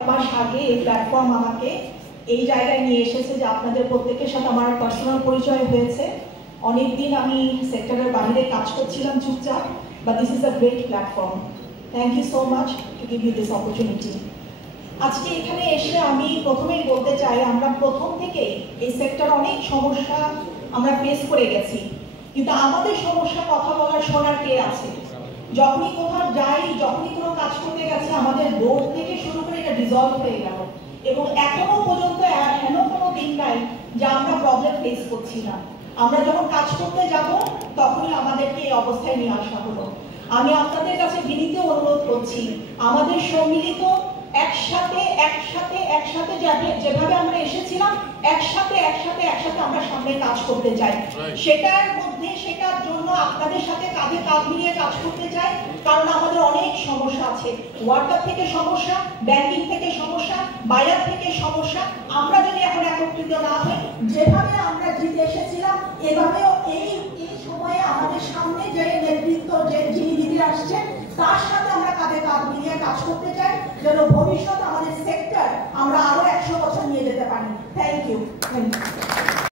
মাস আগে এই প্ল্যাটফর্ম আমাকে এই জায়গায় নিয়ে এসেছে যে আপনাদের প্রত্যেকের সাথে আমার পার্সোনাল পরিচয় হয়েছে। অনেকদিন আমি সেক্টরের বাইরে কাজ করছিলাম চুপচাপ, but this is a great platform. Thank you so much to give you this opportunity. আজকে এখানে এসে আমি প্রথমেই বলতে চাই, আমরা প্রথম থেকেই এই সেক্টর অনেক সমস্যা আমরা ফেস করে গেছি, কিন্তু আমাদের সমস্যা কথা বলার শোনার কে আছে? যখনই কোথাও যাই, যখনই কোনো কাজ করতে গেছে, আমাদের বোর্ড থেকে শুরু করে এটা রিজলভ হয়ে গেল এবং এখনো পর্যন্ত এমন কোনো দিন নাই যে আমরা প্রবলেম ফেস করছি না। আমরা যখন কাজ করতে যাব তখনই আমাদেরকে এই অবস্থায় নিয়ে আসা হলো। আমি আপনাদের কাছে বিনীত অনুরোধ করছি, আমাদের সম্মিলিত একসাথে যেভাবে আমরা এসেছিলাম একসাথে আমরা সামনে কাজ করতে চাই। সেটার জন্য আপনাদের সাথে কাঁধে কাঁধ মিলিয়ে কাজ করতে চাই, কারণ আমাদের অনেক সমস্যা আছে। ওয়ার্কার থেকে সমস্যা, ব্যাংকিং থেকে সমস্যা, বায়ার থেকে সমস্যা। আমরা যদি এখন একত্রিত না হই, যেভাবে আমরা জিতে এসেছিলাম এভাবেও এই সময়ে আমাদের সামনে যে নেতৃত্ব যিনি দিদি আসছেন তার সাথে আমরা কাঁধে কাঁধ মিলিয়ে কাজ করতে চাই, যেন